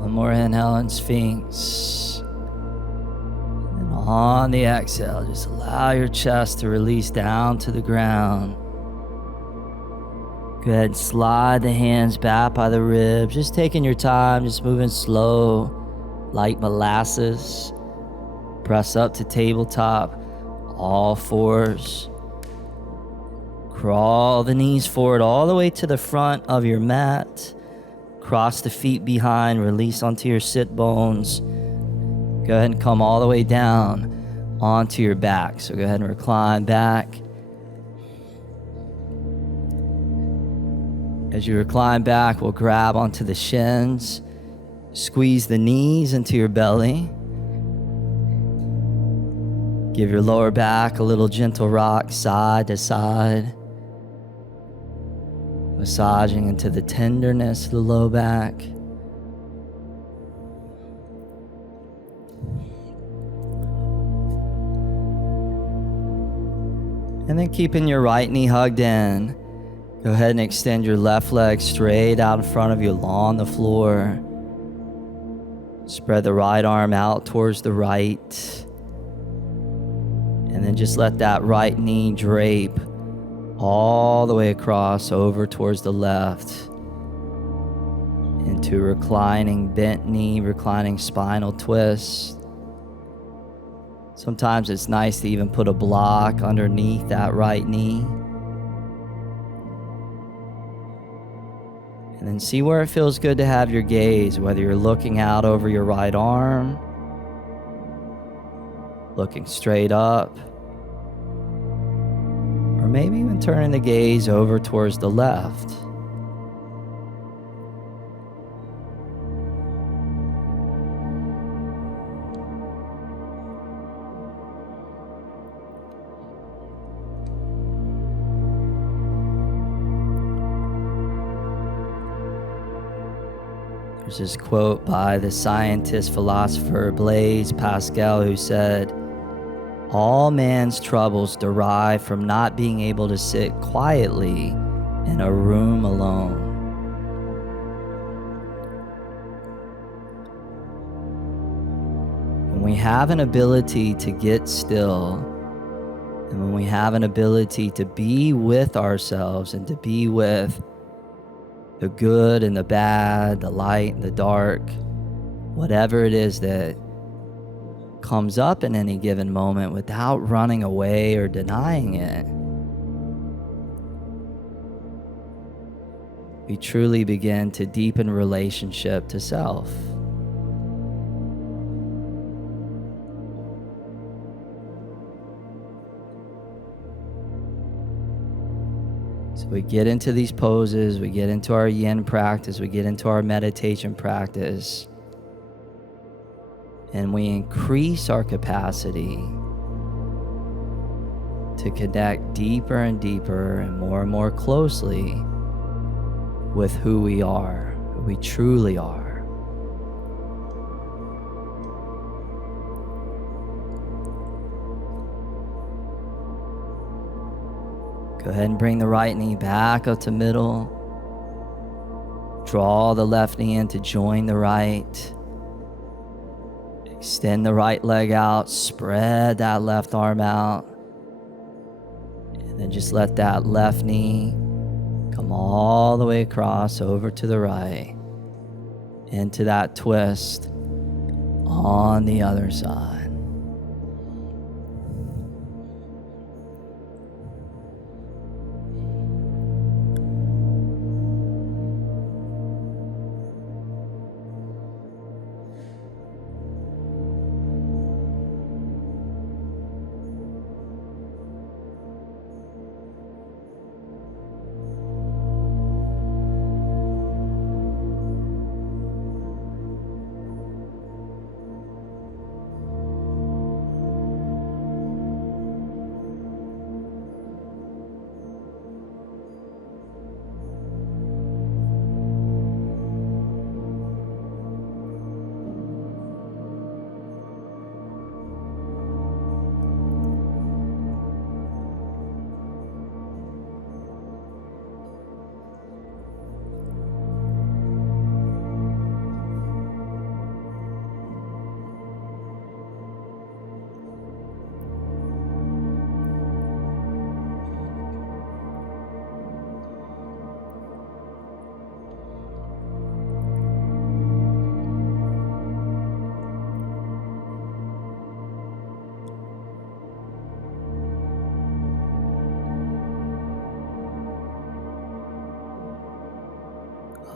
One more inhale in Sphinx. And on the exhale, just allow your chest to release down to the ground. Go ahead and slide the hands back by the ribs. Just taking your time, just moving slow, like molasses. Press up to tabletop, all fours. Crawl the knees forward all the way to the front of your mat. Cross the feet behind, release onto your sit bones. Go ahead and come all the way down onto your back. So go ahead and recline back. As you recline back, we'll grab onto the shins. Squeeze the knees into your belly. Give your lower back a little gentle rock side to side. Massaging into the tenderness of the low back. And then keeping your right knee hugged in, go ahead and extend your left leg straight out in front of you along the floor. Spread the right arm out towards the right. And then just let that right knee drape all the way across over towards the left into reclining bent knee, reclining spinal twist. Sometimes it's nice to even put a block underneath that right knee. And then see where it feels good to have your gaze, whether you're looking out over your right arm, looking straight up, or maybe even turning the gaze over towards the left. There's this quote by the scientist philosopher Blaise Pascal who said, "All man's troubles derive from not being able to sit quietly in a room alone." When we have an ability to get still, and when we have an ability to be with ourselves and to be with the good and the bad, the light and the dark, whatever it is that comes up in any given moment without running away or denying it, we truly begin to deepen relationship to self. So we get into these poses, we get into our yin practice, we get into our meditation practice, and we increase our capacity to connect deeper and deeper and more closely with who we are, who we truly are. Go ahead and bring the right knee back up to middle. Draw the left knee in to join the right. Extend the right leg out, spread that left arm out. And then just let that left knee come all the way across over to the right, into that twist on the other side.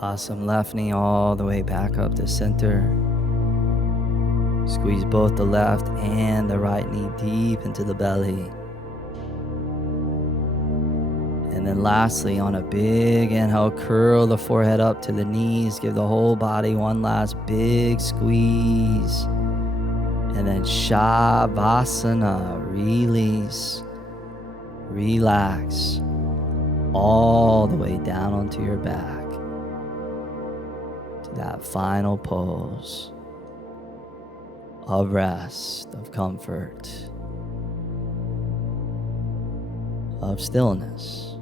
Awesome. Left knee all the way back up to center. Squeeze both the left and the right knee deep into the belly. And then lastly, on a big inhale, curl the forehead up to the knees. Give the whole body one last big squeeze. And then Savasana, release, relax, all the way down onto your back. That final pose of rest, of comfort, of stillness.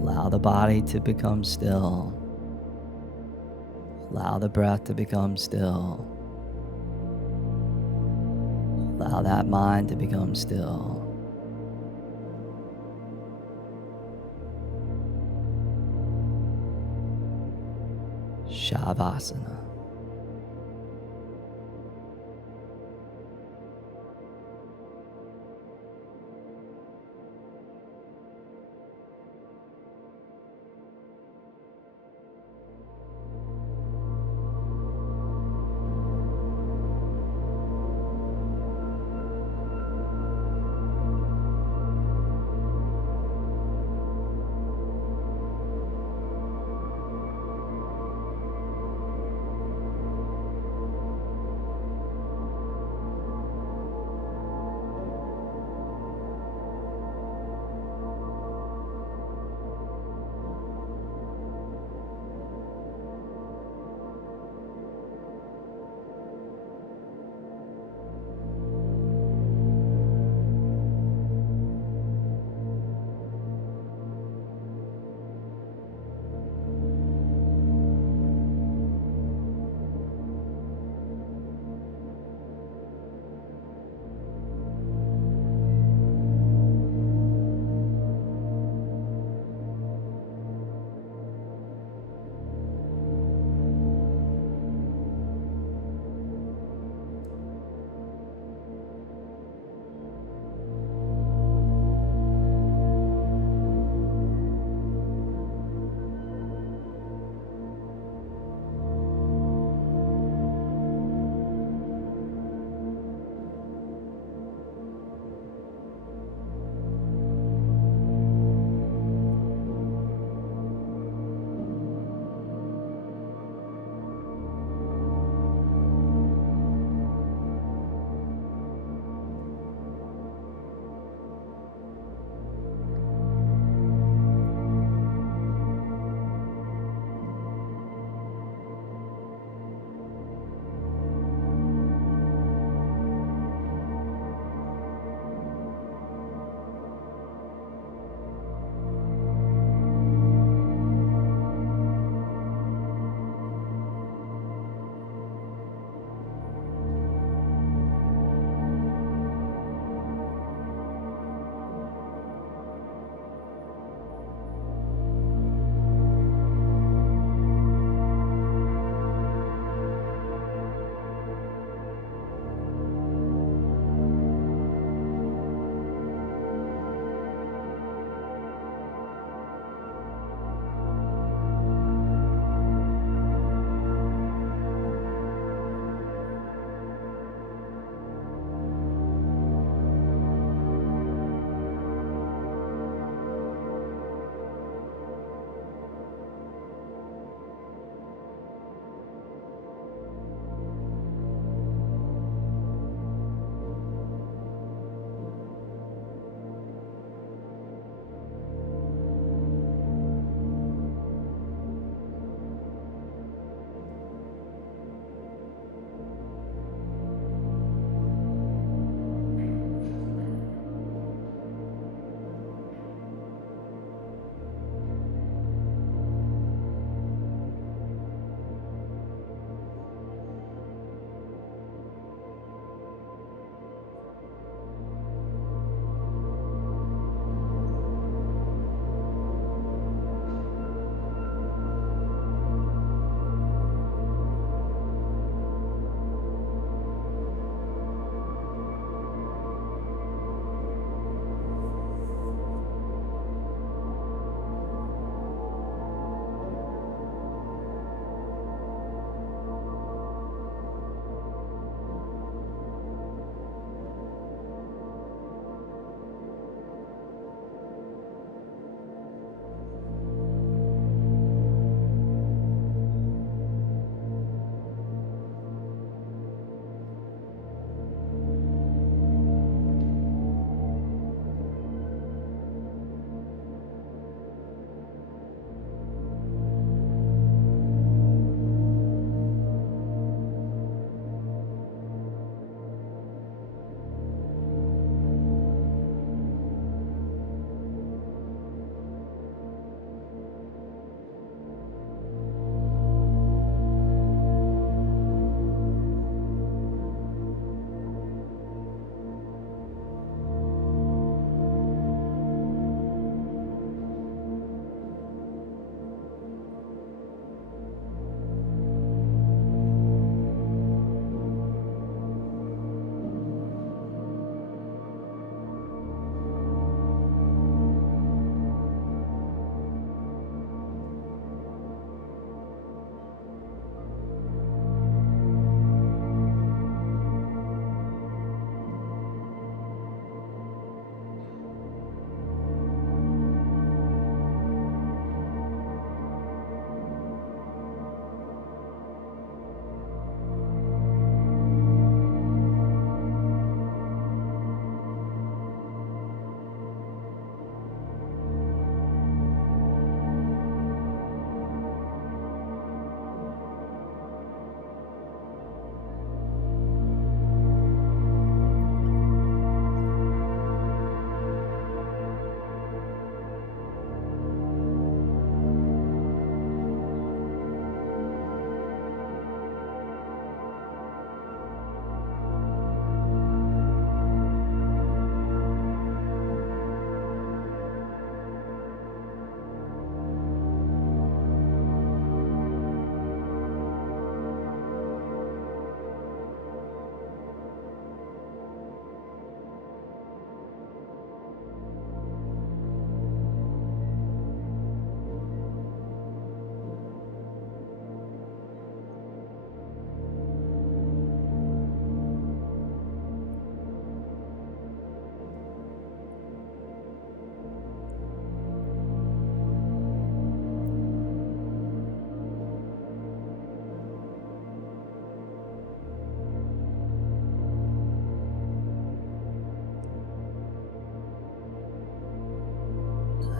Allow the body to become still. Allow the breath to become still. Allow that mind to become still. Savasana.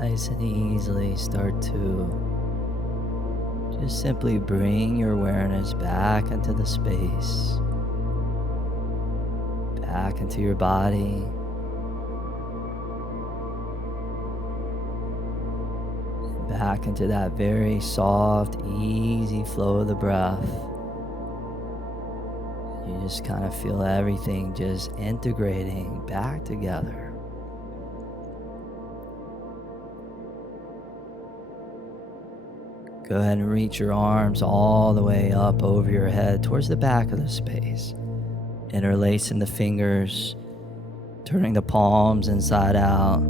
nice and easily start to just simply bring your awareness back into the space, back into your body. Back into that very soft, easy flow of the breath. You just kind of feel everything just integrating back together. Go ahead and reach your arms all the way up over your head towards the back of the space. Interlacing the fingers, turning the palms inside out,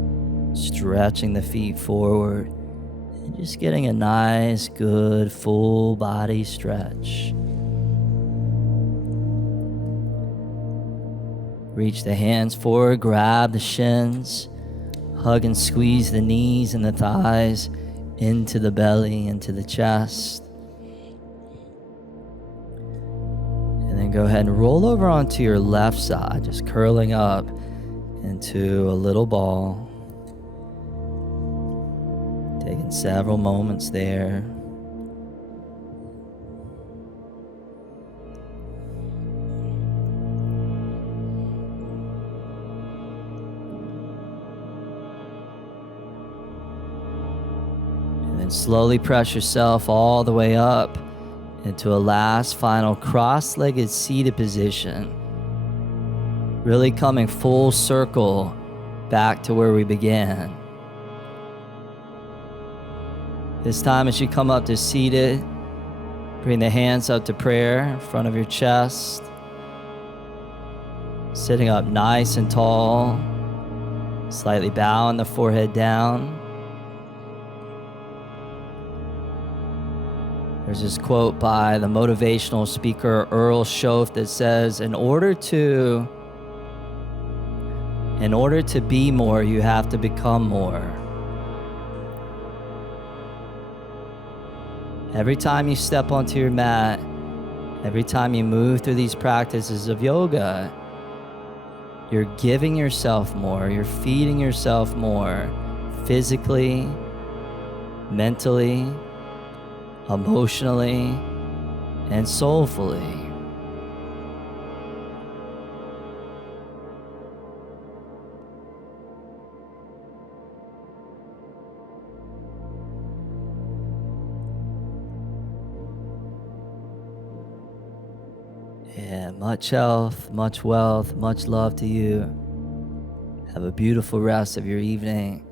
stretching the feet forward. And just getting a nice, good, full body stretch. Reach the hands forward, grab the shins, hug and squeeze the knees and the thighs into the belly, into the chest. And then go ahead and roll over onto your left side, just curling up into a little ball. Taking several moments there. And then slowly press yourself all the way up into a last final cross-legged seated position. Really coming full circle back to where we began. This time as you come up to seated, bring the hands up to prayer in front of your chest. Sitting up nice and tall, slightly bowing the forehead down. There's this quote by the motivational speaker Earl Schoaf that says, in order to be more, you have to become more. Every time you step onto your mat, every time you move through these practices of yoga, you're giving yourself more, you're feeding yourself more, physically, mentally, emotionally, and soulfully. Yeah, much health, much wealth, much love to you. Have a beautiful rest of your evening.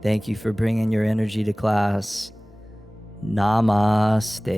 Thank you for bringing your energy to class. Namaste.